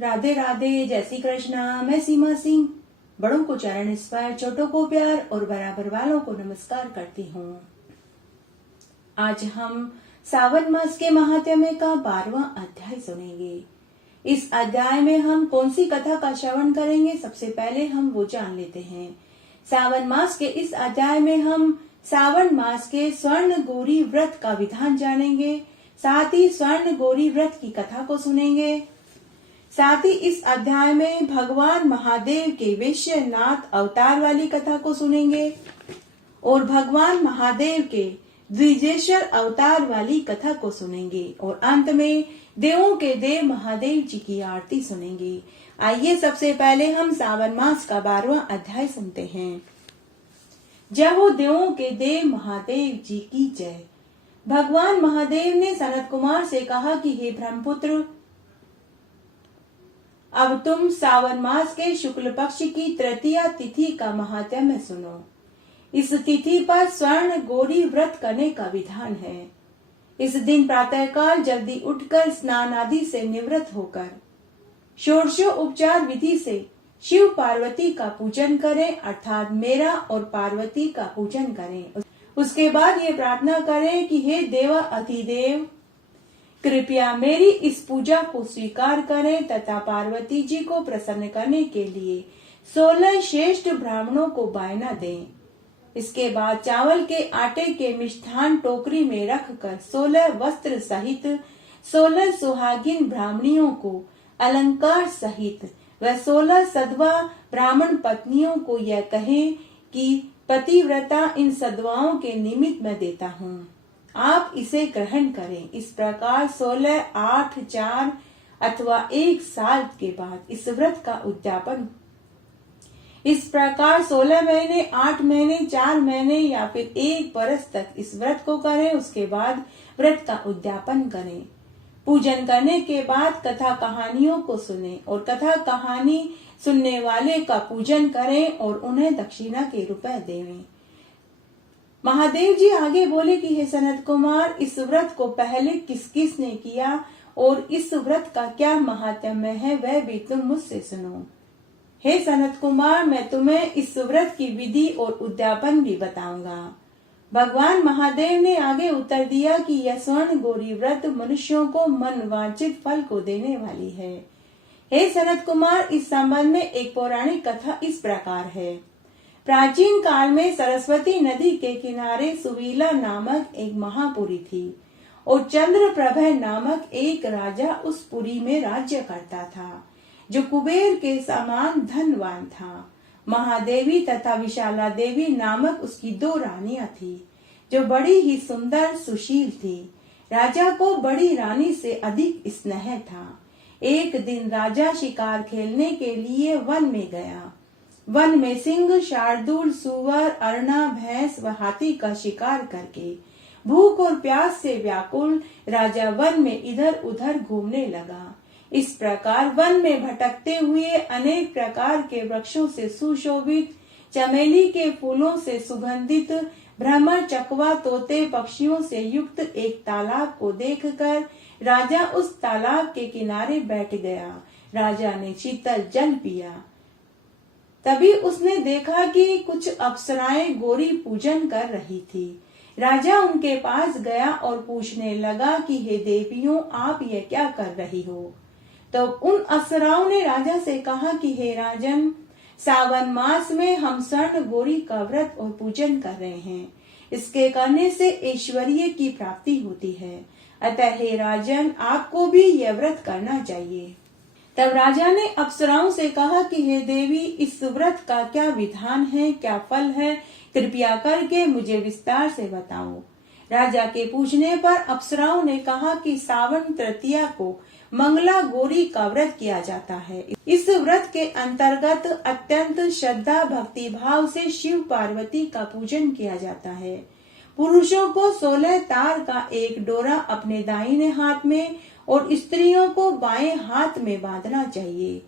राधे राधे, जय श्री कृष्णा। मैं सीमा सिंह बड़ों को चरण स्पर्श, छोटों को प्यार और बराबर वालों को नमस्कार करती हूँ। आज हम सावन मास के महात्म्य का 12वां अध्याय सुनेंगे। इस अध्याय में हम कौन सी कथा का श्रवण करेंगे, सबसे पहले हम वो जान लेते हैं। सावन मास के इस अध्याय में हम सावन मास के स्वर्ण गौरी व्रत का विधान जानेंगे, साथ ही स्वर्ण गौरी व्रत की कथा को सुनेंगे। साथ ही इस अध्याय में भगवान महादेव के वैश्यनाथ अवतार वाली कथा को सुनेंगे और भगवान महादेव के द्विजेश्वर अवतार वाली कथा को सुनेंगे और अंत में देवों के देव महादेव जी की आरती सुनेंगे। आइए सबसे पहले हम सावन मास का 12वां अध्याय सुनते हैं। जय हो देवों के देव महादेव जी की जय। भगवान महादेव ने सनत कुमार से कहा कि हे ब्रह्मपुत्र, अब तुम सावन मास के शुक्ल पक्ष की तृतीया तिथि का महात्म्य सुनो। इस तिथि पर स्वर्ण गौरी व्रत करने का विधान है। इस दिन प्रातःकाल जल्दी उठकर स्नान आदि से निवृत्त होकर षोडशो उपचार विधि से शिव पार्वती का पूजन करें, अर्थात मेरा और पार्वती का पूजन करें। उसके बाद ये प्रार्थना करें कि हे देव अधिदेव, कृपया मेरी इस पूजा को स्वीकार करें तथा पार्वती जी को प्रसन्न करने के लिए 16 श्रेष्ठ ब्राह्मणों को बायना दें। इसके बाद चावल के आटे के मिष्ठान टोकरी में रखकर 16 वस्त्र सहित 16 सुहागिन ब्राह्मणियों को अलंकार सहित व 16 सधवा ब्राह्मण पत्नियों को यह कहें कि पतिव्रता इन सधवाओं के निमित्त मैं देता हूँ, आप इसे ग्रहण करें। इस प्रकार 16, 8, 4 अथवा 1 साल के बाद इस व्रत का उद्यापन, इस प्रकार 16 महीने, 8 महीने, 4 महीने या फिर 1 बरस तक इस व्रत को करें। उसके बाद व्रत का उद्यापन करें। पूजन करने के बाद कथा कहानियों को सुने और कथा कहानी सुनने वाले का पूजन करें और उन्हें दक्षिणा के रुपए देवें। महादेव जी आगे बोले कि हे सनत कुमार, इस व्रत को पहले किस किस ने किया और इस व्रत का क्या महात्म्य है वह भी तुम मुझसे सुनो। हे सनत कुमार, मैं तुम्हें इस व्रत की विधि और उद्यापन भी बताऊंगा। भगवान महादेव ने आगे उत्तर दिया कि यह स्वर्ण गौरी व्रत मनुष्यों को मन वांछित फल को देने वाली है। हे सनत कुमार, इस संबंध में एक पौराणिक कथा इस प्रकार है। प्राचीन काल में सरस्वती नदी के किनारे सुवीला नामक एक महापुरी थी और चंद्रप्रभ नामक एक राजा उस पुरी में राज्य करता था, जो कुबेर के समान धनवान था। महादेवी तथा विशाला देवी नामक उसकी 2 रानियां थी, जो बड़ी ही सुंदर सुशील थी। राजा को बड़ी रानी से अधिक स्नेह था। एक दिन राजा शिकार खेलने के लिए वन में गया। वन में सिंह, शार्दूल, सुअर, अरना, भैंस व हाथी का शिकार करके भूख और प्यास से व्याकुल राजा वन में इधर उधर घूमने लगा। इस प्रकार वन में भटकते हुए अनेक प्रकार के वृक्षों से सुशोभित, चमेली के फूलों से सुगंधित, भ्रमर, चकवा, तोते, पक्षियों से युक्त एक तालाब को देखकर राजा उस तालाब के किनारे बैठ गया। राजा ने शीतल जल पिया। तभी उसने देखा कि कुछ अप्सराएं गौरी पूजन कर रही थी। राजा उनके पास गया और पूछने लगा कि हे देवियों, आप ये क्या कर रही हो? तो उन अप्सराओं ने राजा से कहा कि हे राजन, सावन मास में हम स्वर्ण गौरी का व्रत और पूजन कर रहे हैं। इसके करने से ऐश्वर्य की प्राप्ति होती है। अतः हे राजन, आपको भी यह व्रत करना चाहिए। तब राजा ने अप्सराओं से कहा कि हे देवी, इस व्रत का क्या विधान है, क्या फल है, कृपया करके मुझे विस्तार से बताओ। राजा के पूछने पर अप्सराओं ने कहा कि सावन तृतीया को मंगला गौरी का व्रत किया जाता है। इस व्रत के अंतर्गत अत्यंत श्रद्धा भक्ति भाव से शिव पार्वती का पूजन किया जाता है। पुरुषों को 16 तार का एक डोरा अपने दाहिने हाथ में और स्त्रियों को बाएं हाथ में बांधना चाहिए।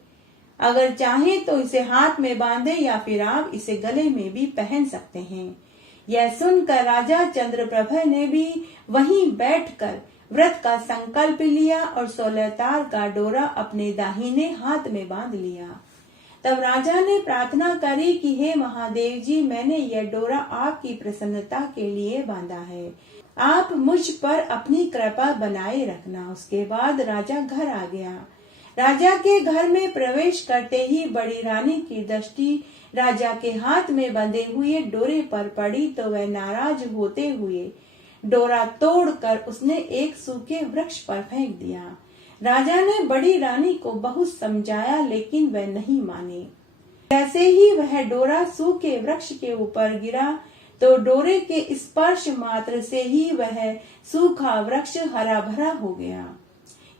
अगर चाहे तो इसे हाथ में बांधे या फिर आप इसे गले में भी पहन सकते हैं। यह सुनकर राजा चंद्रप्रभ ने भी वहीं बैठकर व्रत का संकल्प लिया और 16 तार का डोरा अपने दाहिने हाथ में बांध लिया। तब राजा ने प्रार्थना करी कि हे महादेव जी, मैंने यह डोरा आपकी प्रसन्नता के लिए बांधा है, आप मुझ पर अपनी कृपा बनाए रखना। उसके बाद राजा घर आ गया। राजा के घर में प्रवेश करते ही बड़ी रानी की दृष्टि राजा के हाथ में बंधे हुए डोरे पर पड़ी तो वह नाराज होते हुए डोरा तोड़कर उसने एक सूखे वृक्ष पर फेंक दिया। राजा ने बड़ी रानी को बहुत समझाया लेकिन वह नहीं मानी। जैसे ही वह डोरा सूखे वृक्ष के ऊपर गिरा तो डोरे के स्पर्श मात्र से ही वह सूखा वृक्ष हरा भरा हो गया।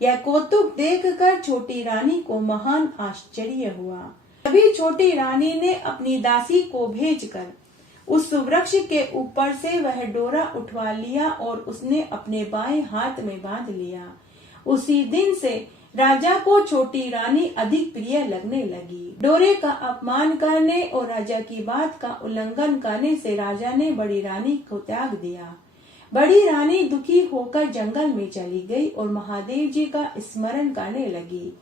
यह कौतुक देखकर छोटी रानी को महान आश्चर्य हुआ। तभी छोटी रानी ने अपनी दासी को भेजकर उस वृक्ष के ऊपर से वह डोरा उठवा लिया और उसने अपने बाएं हाथ में बांध लिया। उसी दिन से राजा को छोटी रानी अधिक प्रिय लगने लगी। डोरे का अपमान करने और राजा की बात का उल्लंघन करने से राजा ने बड़ी रानी को त्याग दिया। बड़ी रानी दुखी होकर जंगल में चली गई और महादेव जी का स्मरण करने लगी।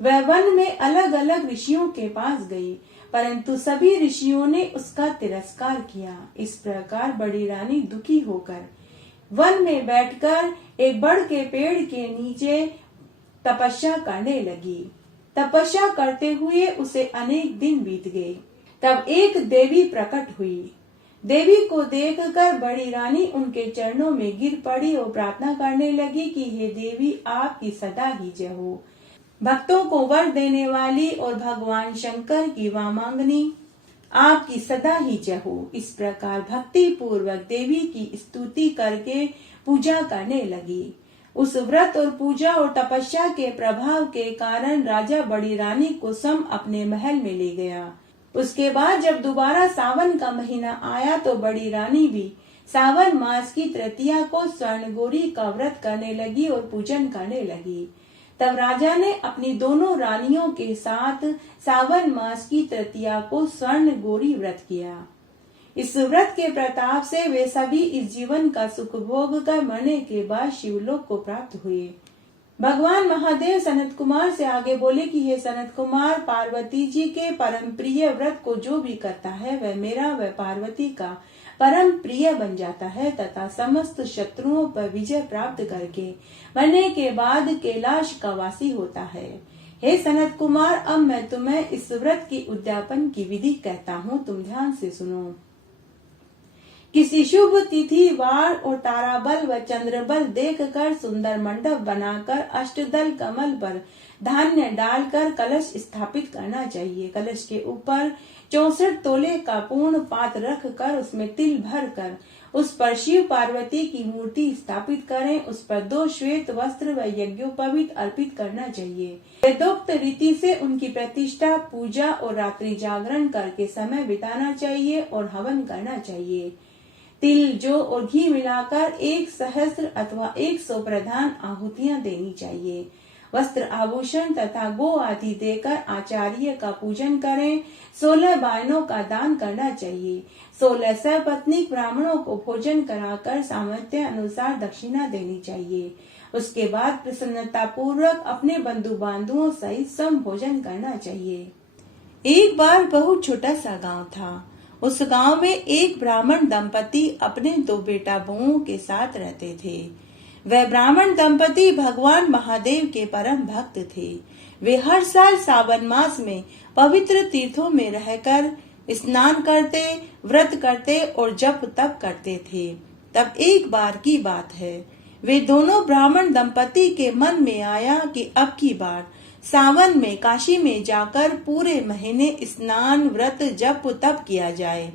वह वन में अलग अलग ऋषियों के पास गई, परंतु सभी ऋषियों ने उसका तिरस्कार किया। इस प्रकार बड़ी रानी दुखी होकर वन में बैठकर एक बड़ के पेड़ के नीचे तपस्या करने लगी। तपस्या करते हुए उसे अनेक दिन बीत गए। तब एक देवी प्रकट हुई। देवी को देखकर बड़ी रानी उनके चरणों में गिर पड़ी और प्रार्थना करने लगी कि हे देवी, आपकी सदा ही जय हो। भक्तों को वर देने वाली और भगवान शंकर की वामांगनी, आपकी सदा ही जय हो। इस प्रकार भक्ति पूर्वक देवी की स्तुति करके पूजा करने लगी। उस व्रत और पूजा और तपस्या के प्रभाव के कारण राजा बड़ी रानी को स्वयं अपने महल में ले गया। उसके बाद जब दोबारा सावन का महीना आया तो बड़ी रानी भी सावन मास की तृतीया को स्वर्ण गौरी का व्रत करने लगी और पूजन करने लगी। तब राजा ने अपनी दोनों रानियों के साथ सावन मास की तृतीया को स्वर्ण गौरी व्रत किया। इस व्रत के प्रताप से वे सभी इस जीवन का सुख भोग कर मरने के बाद शिवलोक को प्राप्त हुए। भगवान महादेव सनत कुमार से आगे बोले कि हे सनत कुमार, पार्वती जी के परम प्रिय व्रत को जो भी करता है वह मेरा व पार्वती का परम प्रिय बन जाता है तथा समस्त शत्रुओं पर विजय प्राप्त करके मरने के बाद कैलाश का वासी होता है। हे सनत कुमार, अब मैं तुम्हें इस व्रत की उद्यापन की विधि कहता हूँ, तुम ध्यान से सुनो। किसी शुभ तिथि वार और तारा बल व चंद्र बल देखकर सुंदर मंडप बनाकर अष्टदल कमल पर धान्य डालकर कलश स्थापित करना चाहिए। कलश के ऊपर 64 तोले का पूर्ण पात्र रख कर उसमें तिल भर कर उस पर शिव पार्वती की मूर्ति स्थापित करें। उस पर 2 श्वेत वस्त्र व यज्ञोपवीत अर्पित करना चाहिए। वेदोक्त रीति से उनकी प्रतिष्ठा, पूजा और रात्रि जागरण करके समय बिताना चाहिए और हवन करना चाहिए। तिल, जौ और घी मिलाकर 1 सहस्त्र अथवा 100 प्रधान आहुतियां देनी चाहिए। वस्त्र, आभूषण तथा गो आदि देकर आचार्य का पूजन करें। 16 बायनों का दान करना चाहिए। 16 सपत्नीक ब्राह्मणों को भोजन कराकर सामर्थ्य अनुसार दक्षिणा देनी चाहिए। उसके बाद प्रसन्नता पूर्वक अपने बंधु बांधुओं सहित सम भोजन करना चाहिए। एक बार बहुत छोटा सा गांव था। उस गांव में एक ब्राह्मण दंपति अपने 2 बेटा बहुओं के साथ रहते थे। वह ब्राह्मण दंपति भगवान महादेव के परम भक्त थे। वे हर साल सावन मास में पवित्र तीर्थों में रहकर स्नान करते, व्रत करते और जप तप करते थे। तब एक बार की बात है, वे दोनों ब्राह्मण दंपति के मन में आया कि अब की बार सावन में काशी में जाकर पूरे महीने स्नान, व्रत, जप तप किया जाए।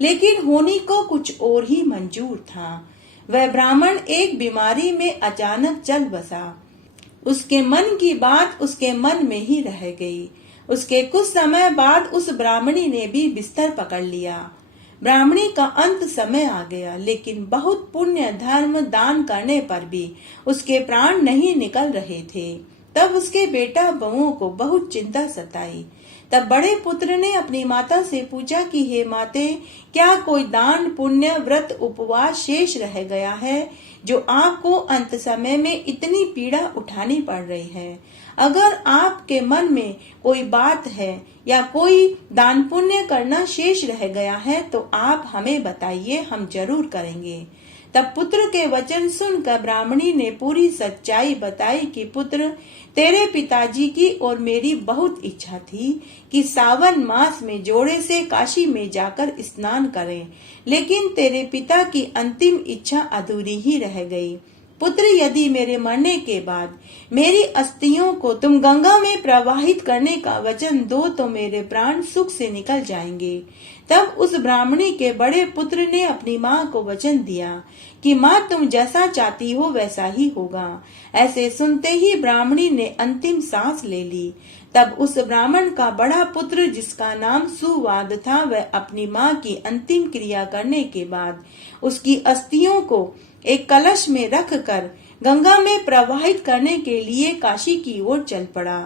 लेकिन होनी को कुछ और ही मंजूर था। वह ब्राह्मण एक बीमारी में अचानक चल बसा। उसके मन की बात उसके मन में ही रह गई। उसके कुछ समय बाद उस ब्राह्मणी ने भी बिस्तर पकड़ लिया। ब्राह्मणी का अंत समय आ गया, लेकिन बहुत पुण्य, धर्म, दान करने पर भी उसके प्राण नहीं निकल रहे थे। तब उसके बेटा बहुओं को बहुत चिंता सताई। तब बड़े पुत्र ने अपनी माता से पूछा कि हे माते, क्या कोई दान पुण्य व्रत उपवास शेष रह गया है जो आपको अंत समय में इतनी पीड़ा उठानी पड़ रही है? अगर आपके मन में कोई बात है या कोई दान पुण्य करना शेष रह गया है तो आप हमें बताइए, हम जरूर करेंगे। तब पुत्र के वचन सुनकर ब्राह्मणी ने पूरी सच्चाई बताई कि पुत्र, तेरे पिताजी की और मेरी बहुत इच्छा थी कि सावन मास में जोड़े से काशी में जाकर स्नान करें, लेकिन तेरे पिता की अंतिम इच्छा अधूरी ही रह गई। पुत्र, यदि मेरे मरने के बाद मेरी अस्थियों को तुम गंगा में प्रवाहित करने का वचन दो तो मेरे प्राण सुख से निकल जाएंगे। तब उस ब्राह्मणी के बड़े पुत्र ने अपनी माँ को वचन दिया कि माँ, तुम जैसा चाहती हो वैसा ही होगा। ऐसे सुनते ही ब्राह्मणी ने अंतिम सांस ले ली। तब उस ब्राह्मण का बड़ा पुत्र, जिसका नाम सुवाद था, वह अपनी माँ की अंतिम क्रिया करने के बाद उसकी अस्थियों को एक कलश में रखकर गंगा में प्रवाहित करने के लिए काशी की ओर चल पड़ा।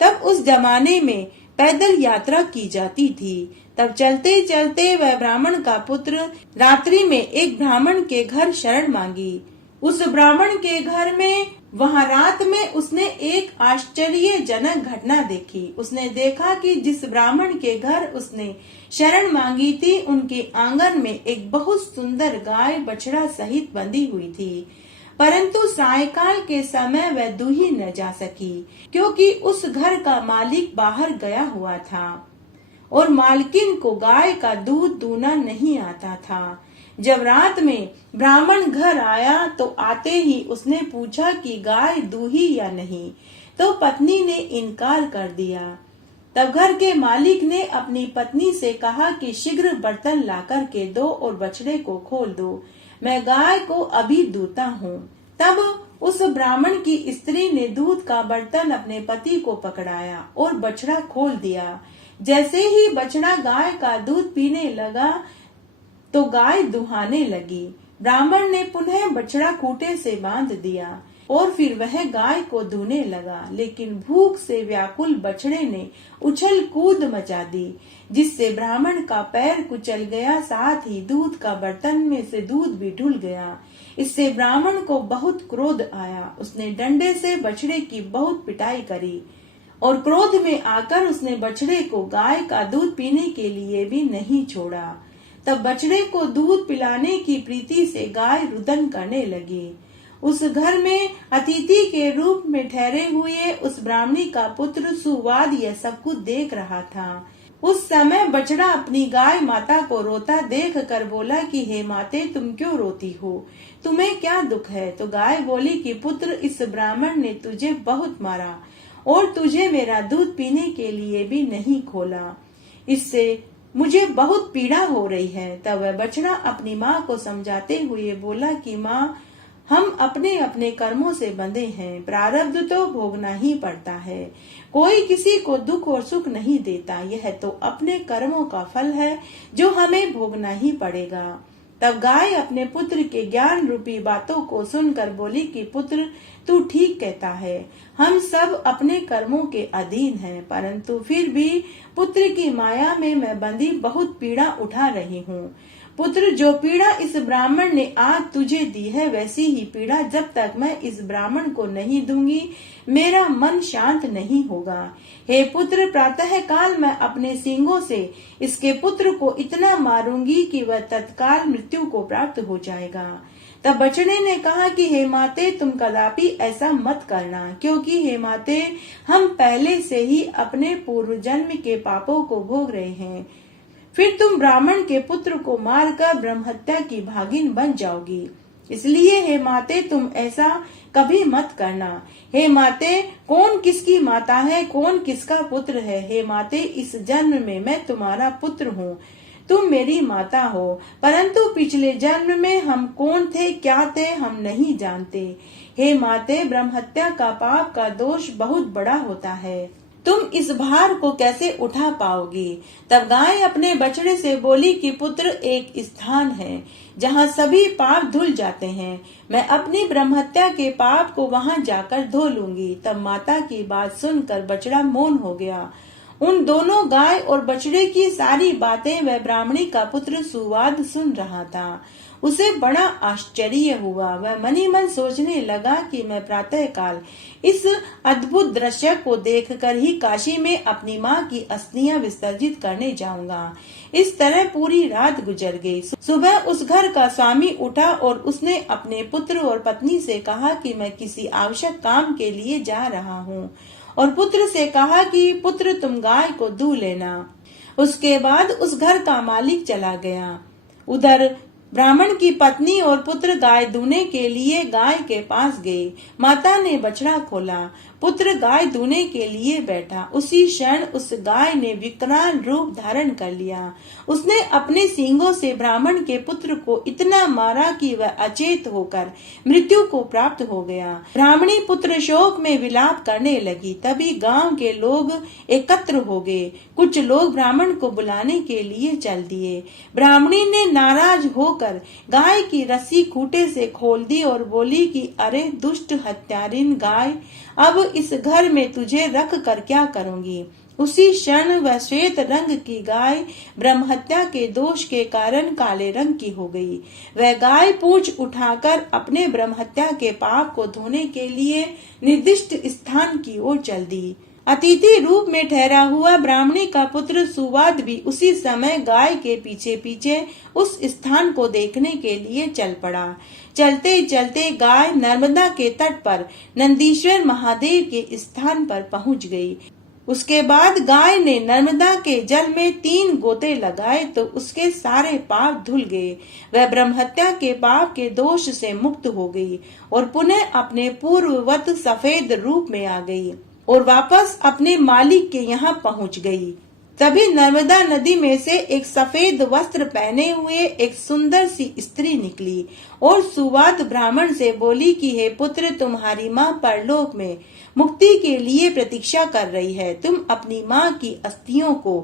तब उस जमाने में पैदल यात्रा की जाती थी। तब चलते चलते वह ब्राह्मण का पुत्र रात्रि में एक ब्राह्मण के घर शरण मांगी। उस ब्राह्मण के घर में वहां रात में उसने एक आश्चर्यजनक घटना देखी। उसने देखा कि जिस ब्राह्मण के घर उसने शरण मांगी थी, उनके आंगन में एक बहुत सुंदर गाय बछड़ा सहित बंधी हुई थी, परंतु सायकाल के समय वह दूही न जा सकी, क्योंकि उस घर का मालिक बाहर गया हुआ था और मालकिन को गाय का दूध दूना नहीं आता था। जब रात में ब्राह्मण घर आया तो आते ही उसने पूछा कि गाय दूही या नहीं, तो पत्नी ने इनकार कर दिया। तब घर के मालिक ने अपनी पत्नी से कहा कि शीघ्र बर्तन लाकर के दो और बछड़े को खोल दो, मैं गाय को अभी दूता हूँ। तब उस ब्राह्मण की स्त्री ने दूध का बर्तन अपने पति को पकड़ाया और बछड़ा खोल दिया। जैसे ही बछड़ा गाय का दूध पीने लगा तो गाय दुहाने लगी। ब्राह्मण ने पुनः बछड़ा खूंटे से बांध दिया और फिर वह गाय को दूहने लगा, लेकिन भूख से व्याकुल बछड़े ने उछल कूद मचा दी, जिससे ब्राह्मण का पैर कुचल गया, साथ ही दूध का बर्तन में से दूध भी ढुल गया। इससे ब्राह्मण को बहुत क्रोध आया। उसने डंडे से बछड़े की बहुत पिटाई करी और क्रोध में आकर उसने बछड़े को गाय का दूध पीने के लिए भी नहीं छोड़ा। तब बछड़े को दूध पिलाने की प्रीति से गाय रुदन करने लगी। उस घर में अतिथि के रूप में ठहरे हुए उस ब्राह्मणी का पुत्र सुवाद यह सब कुछ देख रहा था। उस समय बछड़ा अपनी गाय माता को रोता देख कर बोला कि हे माते, तुम क्यों रोती हो, तुम्हें क्या दुख है? तो गाय बोली कि पुत्र, इस ब्राह्मण ने तुझे बहुत मारा और तुझे मेरा दूध पीने के लिए भी नहीं खोला, इससे मुझे बहुत पीड़ा हो रही है। तब वह बछड़ा अपनी माँ को समझाते हुए बोला कि माँ, हम अपने अपने कर्मों से बंधे हैं, प्रारब्ध तो भोगना ही पड़ता है। कोई किसी को दुख और सुख नहीं देता, यह तो अपने कर्मों का फल है जो हमें भोगना ही पड़ेगा। तब गाय अपने पुत्र के ज्ञान रूपी बातों को सुनकर बोली कि पुत्र, तू ठीक कहता है, हम सब अपने कर्मों के अधीन हैं, परंतु फिर भी पुत्र की माया में मैं बंधी बहुत पीड़ा उठा रही हूँ। पुत्र, जो पीड़ा इस ब्राह्मण ने आज तुझे दी है, वैसी ही पीड़ा जब तक मैं इस ब्राह्मण को नहीं दूंगी, मेरा मन शांत नहीं होगा। हे पुत्र, प्रातः काल मैं अपने सींगों से इसके पुत्र को इतना मारूंगी कि वह तत्काल मृत्यु को प्राप्त हो जाएगा। तब बछड़े ने कहा कि हे माते, तुम कदापि ऐसा मत करना, क्योंकि हे माते, हम पहले से ही अपने पूर्व जन्म के पापों को भोग रहे हैं। फिर तुम ब्राह्मण के पुत्र को मारकर ब्रह्महत्या की भागिन बन जाओगी। इसलिए हे माते, तुम ऐसा कभी मत करना। हे माते, कौन किसकी माता है, कौन किसका पुत्र है? हे माते, इस जन्म में मैं तुम्हारा पुत्र हूँ, तुम मेरी माता हो, परंतु पिछले जन्म में हम कौन थे, क्या थे, हम नहीं जानते। हे माते, ब्रह्महत्या का पाप का दोष बहुत बड़ा होता है, तुम इस भार को कैसे उठा पाओगी? तब गाय अपने बछड़े से बोली कि पुत्र, एक स्थान है जहाँ सभी पाप धुल जाते हैं, मैं अपनी ब्रह्महत्या के पाप को वहाँ जाकर धो लूंगी। तब माता की बात सुनकर बछड़ा मौन हो गया उन दोनों गाय और बछड़े की सारी बातें वह ब्राह्मणी का पुत्र सुवाद सुन रहा था। उसे बड़ा आश्चर्य हुआ। वह मन ही मन सोचने लगा कि मैं प्रातः काल इस अद्भुत दृश्य को देखकर ही काशी में अपनी माँ की अस्थियां विसर्जित करने जाऊंगा। इस तरह पूरी रात गुजर गई। सुबह उस घर का स्वामी उठा और उसने अपने पुत्र और पत्नी से कहा कि मैं किसी आवश्यक काम के लिए जा रहा हूँ, और पुत्र से कहा कि पुत्र तुम गाय को दूह लेना। उसके बाद उस घर का मालिक चला गया। उधर ब्राह्मण की पत्नी और पुत्र गाय दूने के लिए गाय के पास गए। माता ने बछड़ा खोला, पुत्र गाय दूने के लिए बैठा। उसी क्षण उस गाय ने विकराल रूप धारण कर लिया। उसने अपने सींगों से ब्राह्मण के पुत्र को इतना मारा कि वह अचेत होकर मृत्यु को प्राप्त हो गया। ब्राह्मणी पुत्र शोक में विलाप करने लगी। तभी गांव के लोग एकत्र हो गए। कुछ लोग ब्राह्मण को बुलाने के लिए चल दिए। ब्राह्मणी ने नाराज होकर गाय की रस्सी खूंटे से खोल दी और बोली कि अरे दुष्ट हत्यारिन गाय, अब इस घर में तुझे रख कर क्या करूंगी। उसी क्षण वह श्वेत रंग की गाय ब्रह्म हत्या के दोष के कारण काले रंग की हो गई। वह गाय पूंछ उठाकर अपने ब्रह्म हत्या के पाप को धोने के लिए निर्दिष्ट स्थान की ओर चल दी। अतिथि रूप में ठहरा हुआ ब्राह्मणी का पुत्र सुवाद भी उसी समय गाय के पीछे पीछे उस स्थान को देखने के लिए चल पड़ा। चलते चलते गाय नर्मदा के तट पर नंदीश्वर महादेव के स्थान पर पहुंच गई। उसके बाद गाय ने नर्मदा के जल में 3 गोते लगाए तो उसके सारे पाप धुल गए। वह ब्रह्म हत्या के पाप के दोष से मुक्त हो गई और पुनः अपने पूर्ववत सफेद रूप में आ गई और वापस अपने मालिक के यहाँ पहुँच गई। तभी नर्मदा नदी में से एक सफेद वस्त्र पहने हुए एक सुंदर सी स्त्री निकली और सुवाद ब्राह्मण से बोली कि हे पुत्र, तुम्हारी माँ परलोक में मुक्ति के लिए प्रतीक्षा कर रही है। तुम अपनी माँ की अस्थियों को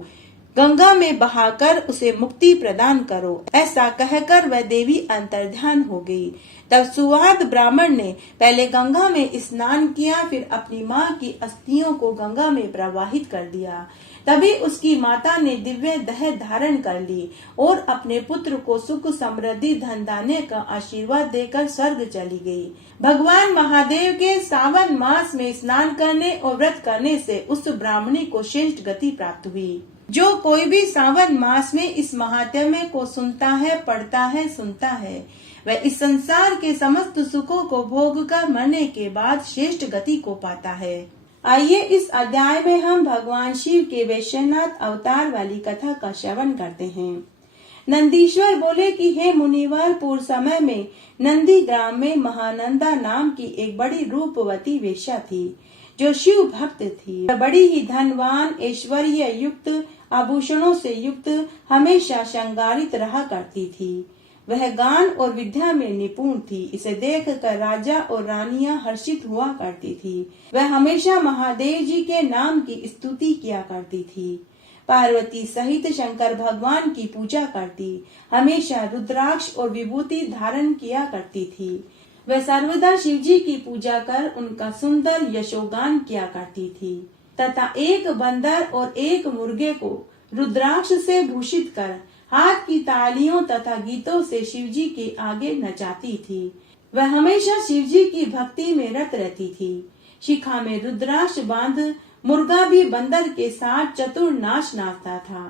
गंगा में बहाकर उसे मुक्ति प्रदान करो। ऐसा कहकर वह देवी अंतर्ध्यान हो गई। तब सुवाद ब्राह्मण ने पहले गंगा में स्नान किया, फिर अपनी माँ की अस्थियों को गंगा में प्रवाहित कर दिया। तभी उसकी माता ने दिव्य देह धारण कर ली और अपने पुत्र को सुख समृद्धि धन दाने का आशीर्वाद देकर स्वर्ग चली गई। भगवान महादेव के सावन मास में स्नान करने और व्रत करने से उस ब्राह्मणी को श्रेष्ठ गति प्राप्त हुई। जो कोई भी सावन मास में इस महात्म्य को सुनता है, पढ़ता है, सुनता है, वह इस संसार के समस्त सुखों को भोग कर मरने के बाद श्रेष्ठ गति को पाता है। आइए इस अध्याय में हम भगवान शिव के वैश्यनाथ अवतार वाली कथा का श्रवण करते हैं। नंदीश्वर बोले कि हे मुनिवर, पूर्व समय में नंदी ग्राम में महानंदा नाम की एक बड़ी रूपवती वेश्या थी जो शिव भक्त थी। वह बड़ी ही धनवान, ऐश्वर्य युक्त, आभूषणों से युक्त, हमेशा श्रृंगारित रहा करती थी। वह गान और विद्या में निपुण थी। इसे देखकर राजा और रानियां हर्षित हुआ करती थी। वह हमेशा महादेव जी के नाम की स्तुति किया करती थी। पार्वती सहित शंकर भगवान की पूजा करती, हमेशा रुद्राक्ष और विभूति धारण किया करती थी। वह सर्वदा शिव जी की पूजा कर उनका सुंदर यशोगान किया करती थी तथा एक बंदर और एक मुर्गे को रुद्राक्ष से भूषित कर हाथ की तालियों तथा गीतों से शिवजी के आगे नचाती थी। वह हमेशा शिवजी की भक्ति में रत रहती थी। शिखा में रुद्राक्ष बांध मुर्गा भी बंदर के साथ चतुर नाच नाचता था।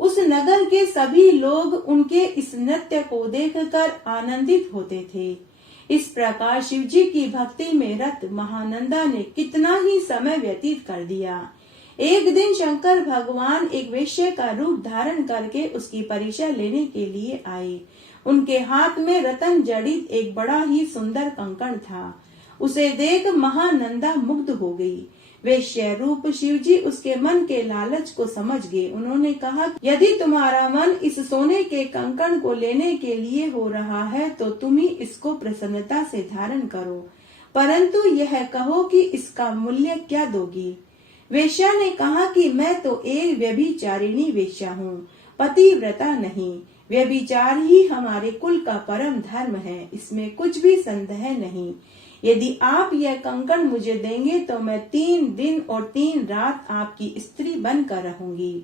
उस नगर के सभी लोग उनके इस नृत्य को देखकर आनंदित होते थे। इस प्रकार शिवजी की भक्ति में रत महानंदा ने कितना ही समय व्यतीत कर दिया। एक दिन शंकर भगवान एक वेश्या का रूप धारण करके उसकी परीक्षा लेने के लिए आए। उनके हाथ में रतन जड़ित एक बड़ा ही सुंदर कंकण था। उसे देख महानंदा मुग्ध हो गई। वेश्या रूप शिवजी उसके मन के लालच को समझ गए। उन्होंने कहा, यदि तुम्हारा मन इस सोने के कंकण को लेने के लिए हो रहा है तो तुम ही इसको प्रसन्नता से धारण करो, परंतु यह कहो कि इसका मूल्य क्या दोगी। वेश्या ने कहा कि मैं तो एक व्यभिचारिणी वेश्या हूँ, पतिव्रता नहीं। व्यभिचार ही हमारे कुल का परम धर्म है, इसमें कुछ भी संदेह नहीं। यदि आप यह कंकण मुझे देंगे तो मैं 3 दिन और 3 रात आपकी स्त्री बनकर रहूंगी।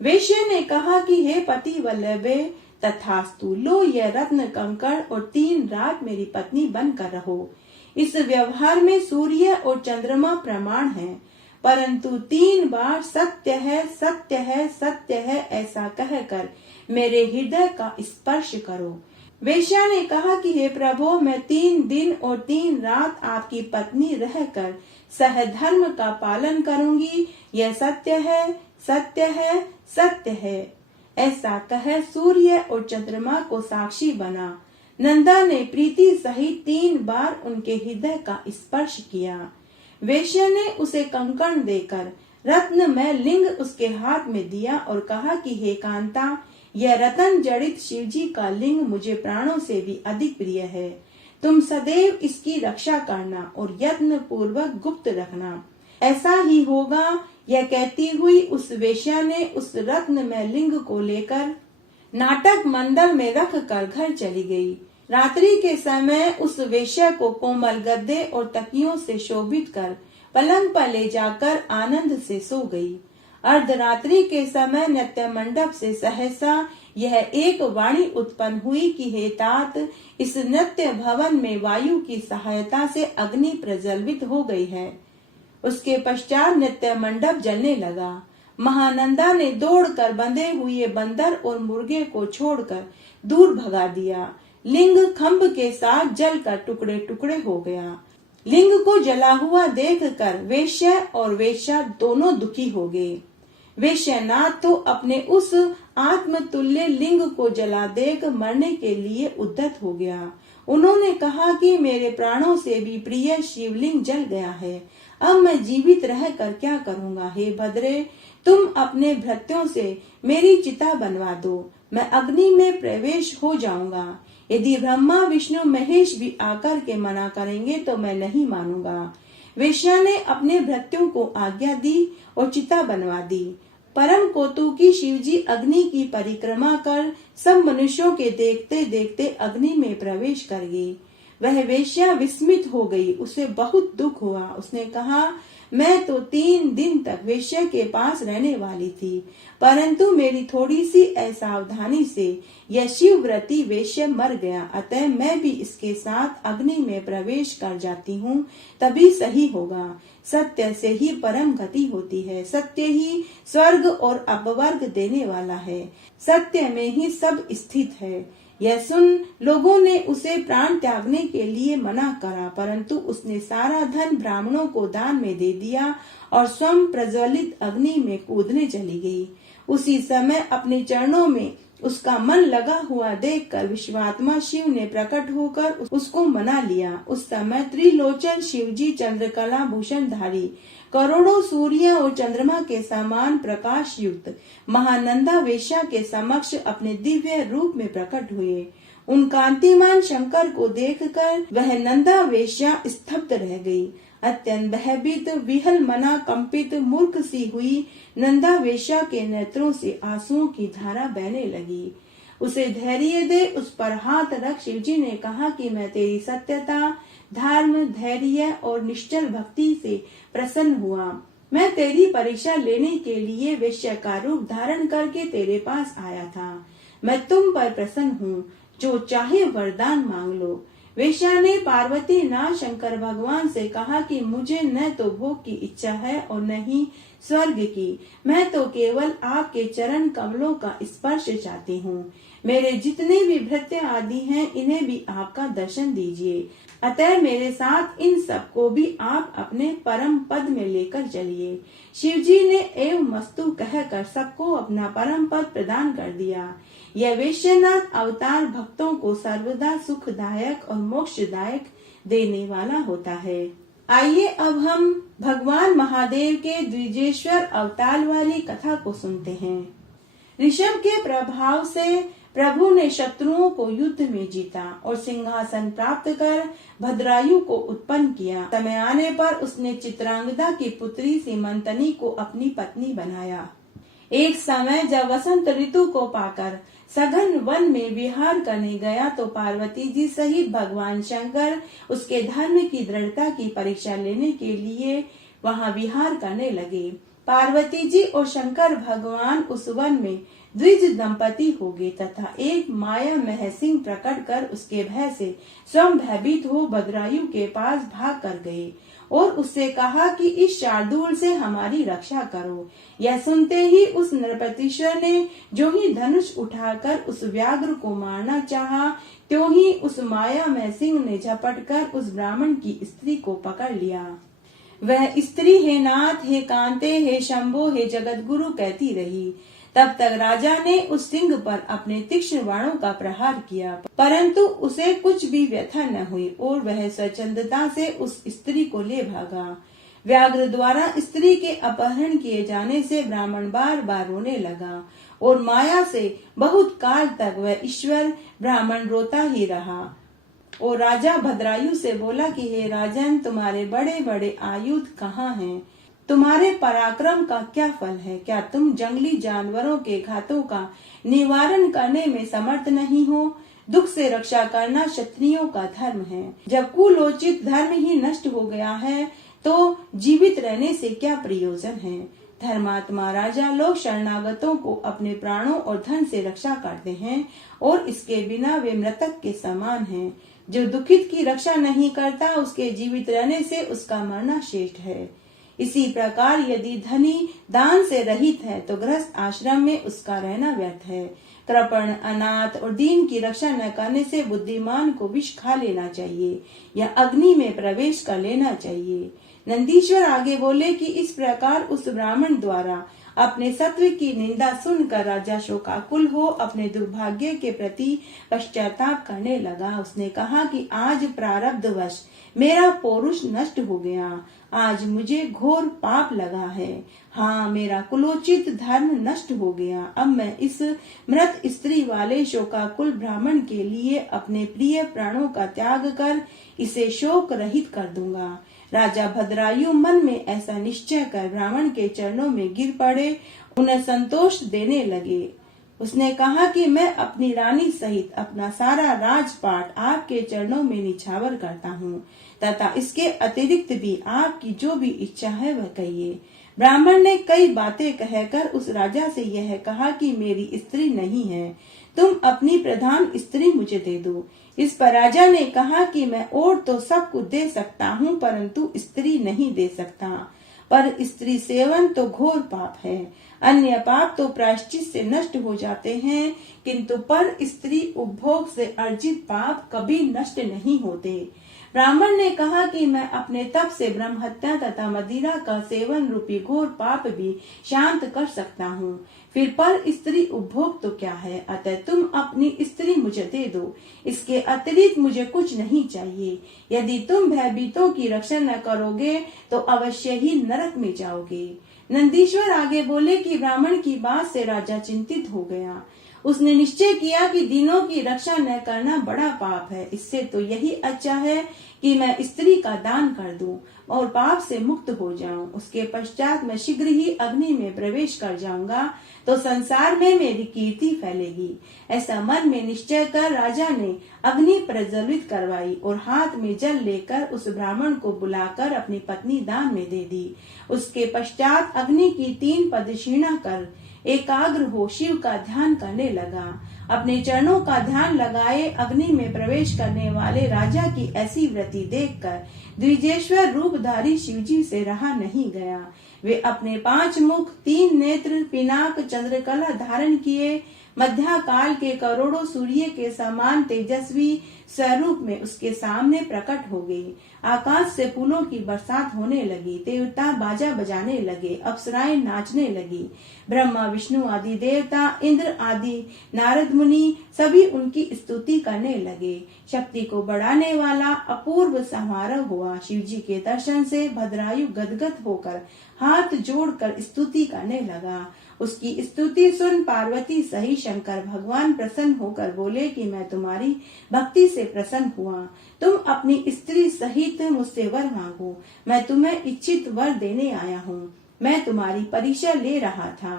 वेश्या ने कहा कि हे पति वल्लभे, तथास्तु, लो यह रत्न कंकण और 3 रात मेरी पत्नी बनकर रहो। इस व्यवहार में सूर्य और चंद्रमा प्रमाण है, परंतु 3 बार सत्य है, सत्य है, सत्य है ऐसा कहकर मेरे हृदय का स्पर्श करो। वेश्या ने कहा कि हे प्रभु, मैं 3 दिन और 3 रात आपकी पत्नी रहकर सहधर्म का पालन करूंगी। यह सत्य है, सत्य है, सत्य है ऐसा कह सूर्य और चंद्रमा को साक्षी बना। नंदा ने प्रीति सहित 3 बार उनके हृदय का स्पर्श किया। वेश्या ने उसे कंकण देकर रत्नमय लिंग उसके हाथ में दिया और कहा कि हे कांता, यह रतन जड़ित शिवजी का लिंग मुझे प्राणों से भी अधिक प्रिय है। तुम सदैव इसकी रक्षा करना और यत्न पूर्वक गुप्त रखना, ऐसा ही होगा। यह कहती हुई उस वेश्या ने उस रत्नमय लिंग को लेकर नाटक मंडल में रख कर घर चली गई। रात्रि के समय उस वेश्या को कोमल गद्दे और तकियों से शोभित कर पलंग पर ले जाकर आनंद से सो गई। अर्धरात्रि के समय नृत्य मंडप से सहसा यह एक वाणी उत्पन्न हुई कि हे तात, इस नृत्य भवन में वायु की सहायता से अग्नि प्रज्वलित हो गई है। उसके पश्चात नृत्य मंडप जलने लगा। महानंदा ने दौड़कर बंधे हुए बंदर और मुर्गे को छोड़कर दूर भगा दिया। लिंग खम्भ के साथ जलकर टुकड़े टुकड़े हो गया। लिंग को जला हुआ देखकर वेश्या और वेश्या दोनों दुखी हो गए। वेश्यानाथ तो अपने उस आत्मतुल्य लिंग को जला देख मरने के लिए उद्यत हो गया। उन्होंने कहा कि मेरे प्राणों से भी प्रिय शिवलिंग जल गया है, अब मैं जीवित रहकर क्या करूंगा। हे भद्रे, तुम अपने भृत्यों से मेरी चिता बनवा दो, मैं अग्नि में प्रवेश हो जाऊंगा। यदि ब्रह्मा विष्णु महेश भी आकर के मना करेंगे तो मैं नहीं मानूंगा। वेश्या ने अपने भृत्यों को आज्ञा दी और चिता बनवा दी। परम कौतुकी शिवजी अग्नि की परिक्रमा कर सब मनुष्यों के देखते देखते अग्नि में प्रवेश कर गई। वह वेश्या विस्मित हो गई, उसे बहुत दुख हुआ। उसने कहा, मैं तो 3 दिन तक वेश्या के पास रहने वाली थी, परंतु मेरी थोड़ी सी असावधानी से यह शिवव्रती वेश्या मर गया, अतः मैं भी इसके साथ अग्नि में प्रवेश कर जाती हूँ, तभी सही होगा। सत्य से ही परम गति होती है, सत्य ही स्वर्ग और अपवर्ग देने वाला है, सत्य में ही सब स्थित है। यह सुन लोगों ने उसे प्राण त्यागने के लिए मना करा, परंतु उसने सारा धन ब्राह्मणों को दान में दे दिया और स्वयं प्रज्वलित अग्नि में कूदने चली गई। उसी समय अपने चरणों में उसका मन लगा हुआ देखकर विश्वात्मा शिव ने प्रकट होकर उसको मना लिया। उस समय त्रिलोचन शिवजी चंद्रकला भूषण धारी, करोड़ों सूर्य और चंद्रमा के समान प्रकाश युक्त महानंदा वेश्या के समक्ष अपने दिव्य रूप में प्रकट हुए। उन कांतिमान शंकर को देखकर वह नंदा वेश्या स्तब्ध रह गई। अत्यंत भयभीत, विहल मना, कंपित, मूर्ख सी हुई नंदा वेश्या के नेत्रों से आंसुओं की धारा बहने लगी। उसे धैर्य दे उस पर हाथ रख शिवजी ने कहा कि मैं तेरी सत्यता, धर्म, धैर्य और निश्चल भक्ति से प्रसन्न हुआ। मैं तेरी परीक्षा लेने के लिए वेश्या का रूप धारण करके तेरे पास आया था। मैं तुम पर प्रसन्न हूँ, जो चाहे वरदान मांग लो। वेश्या ने पार्वती नाथ शंकर भगवान से कहा कि मुझे न तो भोग की इच्छा है और न ही स्वर्ग की, मैं तो केवल आपके चरण कमलों का स्पर्श चाहती हूँ। मेरे जितने भी भृत्य आदि हैं, इन्हें भी आपका दर्शन दीजिए। अतः मेरे साथ इन सबको भी आप अपने परम पद में लेकर चलिए। शिवजी ने एव मस्तु कहकर सबको अपना परम पद प्रदान कर दिया। यह वैश्यनाथ अवतार भक्तों को सर्वदा सुखदायक और मोक्षदायक देने वाला होता है। आइए अब हम भगवान महादेव के द्विजेश्वर अवतार वाली कथा को सुनते हैं। ऋषभ के प्रभाव से प्रभु ने शत्रुओं को युद्ध में जीता और सिंहासन प्राप्त कर भद्रायु को उत्पन्न किया। समय आने पर उसने चित्रांगदा की पुत्री सीमंतनी को अपनी पत्नी बनाया। एक समय जब वसंत ऋतु को पाकर सघन वन में विहार करने गया तो पार्वती जी सहित भगवान शंकर उसके धर्म की दृढ़ता की परीक्षा लेने के लिए वहां विहार करने लगे। पार्वती जी और शंकर भगवान उस वन में द्विज दंपति हो गए तथा एक माया मह सिंह प्रकट कर उसके भय से स्वयं भयभीत हो भद्रायु के पास भाग कर गए और उससे कहा कि इस शार्दूल से हमारी रक्षा करो। यह सुनते ही उस नृपतीश्वर ने जो ही धनुष उठाकर उस व्याघ्र को मारना चाहा, त्यों ही उस माया में सिंह ने झपट कर उस ब्राह्मण की स्त्री को पकड़ लिया। वह स्त्री हे नाथ, हे कांते, हे शंभो, हे जगत गुरु कहती रही। तब तक राजा ने उस सिंह पर अपने तीक्ष्ण बाणों का प्रहार किया, परंतु उसे कुछ भी व्यथा न हुई और वह स्वच्छंदता से उस स्त्री को ले भागा। व्याघ्र द्वारा स्त्री के अपहरण किए जाने से ब्राह्मण बार बार रोने लगा और माया से बहुत काल तक वह ईश्वर ब्राह्मण रोता ही रहा। और राजा भद्रायु से बोला कि हे राजन, तुम्हारे बड़े बड़े आयुध कहाँ हैं? तुम्हारे पराक्रम का क्या फल है? क्या तुम जंगली जानवरों के घातों का निवारण करने में समर्थ नहीं हो? दुख से रक्षा करना क्षत्रियों का धर्म है। जब कुलोचित धर्म ही नष्ट हो गया है तो जीवित रहने से क्या प्रयोजन है? धर्मात्मा राजा लोग शरणागतों को अपने प्राणों और धन से रक्षा करते हैं और इसके बिना वे मृतक के समान हैं। जो दुखित की रक्षा नहीं करता, उसके जीवित रहने से उसका मरना श्रेष्ठ है। इसी प्रकार यदि धनी दान से रहित है तो गृहस्थ आश्रम में उसका रहना व्यर्थ है। कृपण, अनाथ और दीन की रक्षा न करने से बुद्धिमान को विष खा लेना चाहिए या अग्नि में प्रवेश कर लेना चाहिए। नंदीश्वर आगे बोले कि इस प्रकार उस ब्राह्मण द्वारा अपने सत्व की निंदा सुनकर राजा शोकाकुल हो अपने दुर्भाग्य के प्रति पश्चाताप करने लगा। उसने कहा कि आज प्रारब्धवश मेरा पौरुष नष्ट हो गया, आज मुझे घोर पाप लगा है। हाँ, मेरा कुलोचित धर्म नष्ट हो गया। अब मैं इस मृत स्त्री वाले शोकाकुल ब्राह्मण के लिए अपने प्रिय प्राणों का त्याग कर इसे शोक रहित कर दूंगा। राजा भद्रायु मन में ऐसा निश्चय कर ब्राह्मण के चरणों में गिर पड़े, उन्हें संतोष देने लगे। उसने कहा कि मैं अपनी रानी सहित अपना सारा राजपाट आपके चरणों में निछावर करता हूँ तथा इसके अतिरिक्त भी आपकी जो भी इच्छा है वह कहिए। ब्राह्मण ने कई बातें कहकर उस राजा से यह कहा कि मेरी स्त्री नहीं है, तुम अपनी प्रधान स्त्री मुझे दे दो। इस पर राजा ने कहा कि मैं और तो सब कुछ दे सकता हूँ परंतु स्त्री नहीं दे सकता। पर स्त्री सेवन तो घोर पाप है। अन्य पाप तो प्रायश्चित से नष्ट हो जाते हैं, किंतु पर स्त्री उपभोग से अर्जित पाप कभी नष्ट नहीं होते। ब्राह्मण ने कहा कि मैं अपने तप से ब्रह्म हत्या तथा मदिरा का सेवन रूपी घोर पाप भी शांत कर सकता हूँ। फिर पर स्त्री उपभोग तो क्या है, अतः तुम अपनी स्त्री मुझे दे दो, इसके अतिरिक्त मुझे कुछ नहीं चाहिए। यदि तुम भयभीतों की रक्षा न करोगे तो अवश्य ही नरक में जाओगे। नंदीश्वर आगे बोले कि ब्राह्मण की बात से राजा चिंतित हो गया। उसने निश्चय किया कि दीनों की रक्षा न करना बड़ा पाप है। इससे तो यही अच्छा है कि मैं स्त्री का दान कर दूं और पाप से मुक्त हो जाऊं। उसके पश्चात मैं शीघ्र ही अग्नि में प्रवेश कर जाऊंगा तो संसार में मेरी कीर्ति फैलेगी। ऐसा मन में निश्चय कर राजा ने अग्नि प्रज्वलित करवाई और हाथ में जल लेकर उस ब्राह्मण को बुलाकर अपनी पत्नी दान में दे दी। उसके पश्चात अग्नि की 3 प्रदक्षिणा कर एकाग्र हो शिव का ध्यान करने लगा। अपने चरणों का ध्यान लगाए अग्नि में प्रवेश करने वाले राजा की ऐसी वृत्ति देखकर द्विजेश्वर रूपधारी शिवजी से रहा नहीं गया। वे अपने 5 मुख, 3 नेत्र, पिनाक, चंद्रकला धारण किए मध्या काल के करोड़ों सूर्य के समान तेजस्वी स्वरूप में उसके सामने प्रकट हो गई। आकाश से फूलों की बरसात होने लगी, देवता बाजा बजाने लगे, अप्सराएं नाचने लगी। ब्रह्मा, विष्णु आदि देवता, इंद्र आदि नारद मुनि सभी उनकी स्तुति करने लगे। शक्ति को बढ़ाने वाला अपूर्व समारोह हुआ। शिवजी के दर्शन से भद्रायु गदगद होकर हाथ जोड़कर स्तुति करने लगा। उसकी स्तुति सुन पार्वती सही शंकर भगवान प्रसन्न होकर बोले कि मैं तुम्हारी भक्ति से प्रसन्न हुआ। तुम अपनी स्त्री सहित मुझसे वर मांगो, मैं तुम्हें इच्छित वर देने आया हूँ। मैं तुम्हारी परीक्षा ले रहा था।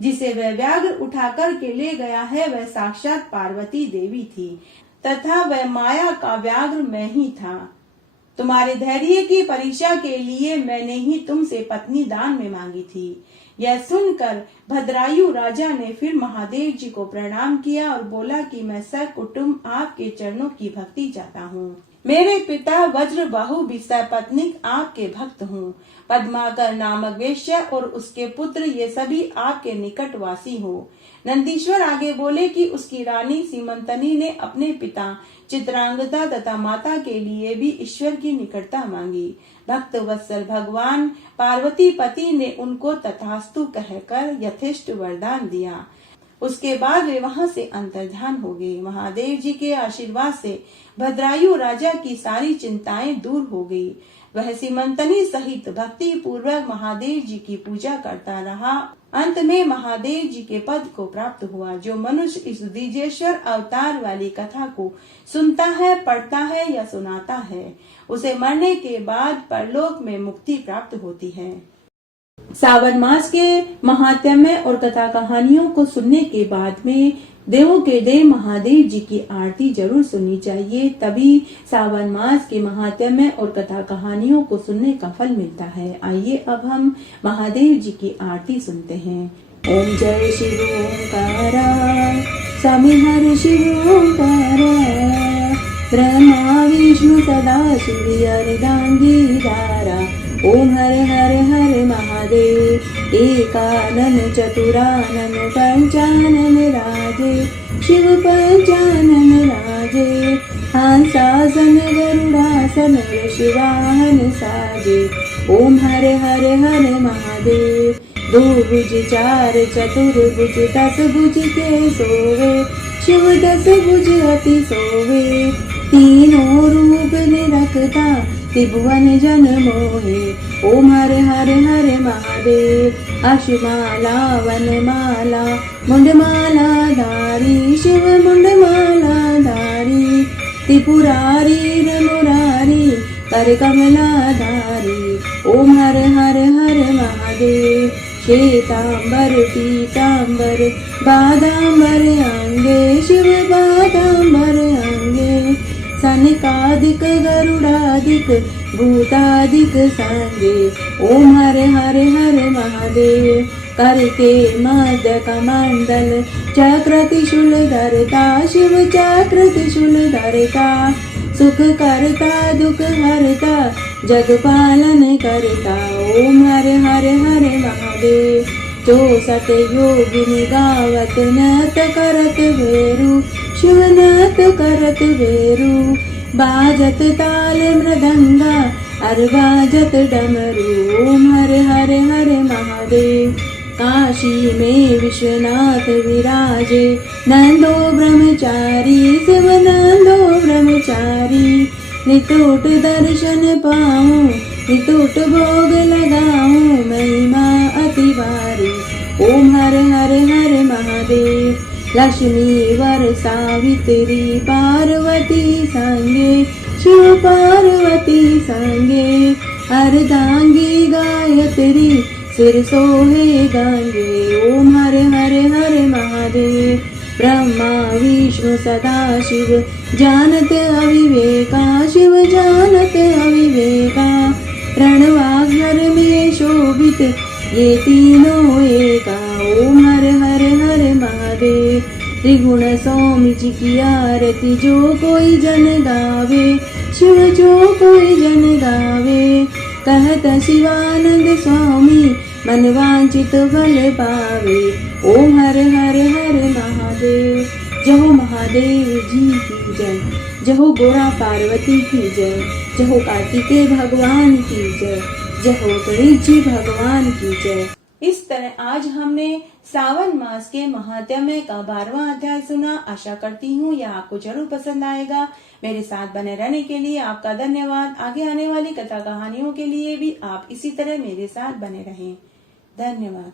जिसे वह व्याघ्र उठाकर के ले गया है वह साक्षात पार्वती देवी थी तथा वह माया का व्याघ्र मैं ही था। तुम्हारे धैर्य की परीक्षा के लिए मैंने ही तुमसे पत्नी दान में मांगी थी। यह सुनकर भद्रायु राजा ने फिर महादेव जी को प्रणाम किया और बोला कि मैं सकुटुंब आपके चरणों की भक्ति चाहता हूँ। मेरे पिता वज्रबाहु विषयपत्नीक आपके भक्त हूँ। पद्माकर नामक वेश्या और उसके पुत्र ये सभी आपके निकटवासी हो। नंदीश्वर आगे बोले कि उसकी रानी सीमंतनी ने अपने पिता चित्रांगदा तथा माता के लिए भी ईश्वर की निकटता मांगी। भक्त वत्सल भगवान पार्वती पति ने उनको तथास्तु कहकर यथेष्ट वरदान दिया। उसके बाद वे वहां से अंतर्धान हो गए। महादेव जी के आशीर्वाद से भद्रायु राजा की सारी चिंताएं दूर हो गई। वह सीमंतनी सहित भक्ति पूर्वक महादेव जी की पूजा करता रहा। अंत में महादेव जी के पद को प्राप्त हुआ। जो मनुष्य इस द्विजेश्वर अवतार वाली कथा को सुनता है, पढ़ता है या सुनाता है, उसे मरने के बाद परलोक में मुक्ति प्राप्त होती है। सावन मास के महात्म्य और कथा कहानियों को सुनने के बाद में देवों के देव महादेव जी की आरती जरूर सुननी चाहिए, तभी सावन मास के महात्म्य और कथा कहानियों को सुनने का फल मिलता है। आइए अब हम महादेव जी की आरती सुनते हैं। ओम जय शिव ओंकारा, स्वामी हर शिव ओंकारा, ब्रह्मा विष्णु सदा शिव अर्धांगीधारा। ओम हरे हरे हरे महादेव, एकानन चतुरानन पंचानन राजे, शिव पंचानन राजे। हंसासन गरुड़ासन ऋषिवाहन साजे। ओम हरे हरे हरे महादेव, दो भुज चार चतुर्भुज दस भुज के सोवे, शिव दस भुज अति सोवे। तीनों रूप निरखता त्रिभुवन जन मोहे। ओम हरे हरे हरे महादेव, अशुमाला वनमाला मुंडमाला धारी, शिव मुंडमाला धारी। त्रिपुरारी मुरारी कर कमला धारी। ओम हरे हरे हरे महादेव, श्वेतांबर पीतांबर बादांबर अंगे, शिव बादांबर अंगे। सनकादिक गरुड़ादिक भूतादिक सांगे। ओम हरे हरे हरे महादेव, करके मध्य कमंडल चक्र त्रिशूल धरता, शिव चक्र त्रिशूल धरता। सुख करता दुख हरता, जग पालन करता। ओम हरे हरे हरे महादेव, 64 योगिनी गावत नत करत वेरु, शिव नत करत वेरु। बाजत ताल मृदंगा अर बाजत डमरू। ओम हरे हरे हरे महादेव, काशी में विश्वनाथ विराजे, नंदो ब्रह्मचारी, शिव नंदो ब्रह्मचारी। नितोट दर्शन पाऊं, नितोट भोग लगाऊं, महिमा अति भारी। ओम हरे हरे हरे महादेव, लक्ष्मी वर सावित्री पार्वती संगे, शिव पार्वती संगे। अर्धांगी गायत्री सिर सोहे गांगे। ओम हरे हरे हरे महादेव, ब्रह्मा विष्णु सदा शिव जानत अविवेका, शिव जानत अविवेका। रणवाघर में शोभित ये तीनों एका। ओम हरे हरे हरे महादेव, त्रिगुण स्वामी जी की आरती जो कोई जन गावे, शिव जो कोई जन गावे। कहत शिवानंद स्वामी मन वांछित फल पावे। ओम हरे हरे हरे महादेव, जहो महादेव जी की जय, जहो गोरा पार्वती की जय, जहो कार्तिकेय भगवान की जय, जहो गणेश जी भगवान की जय। इस तरह आज हमने सावन मास के महात्म्य का 12वां अध्याय सुना। आशा करती हूँ यह आपको जरूर पसंद आएगा। मेरे साथ बने रहने के लिए आपका धन्यवाद। आगे आने वाली कथा कहानियों के लिए भी आप इसी तरह मेरे साथ बने रहें। धन्यवाद।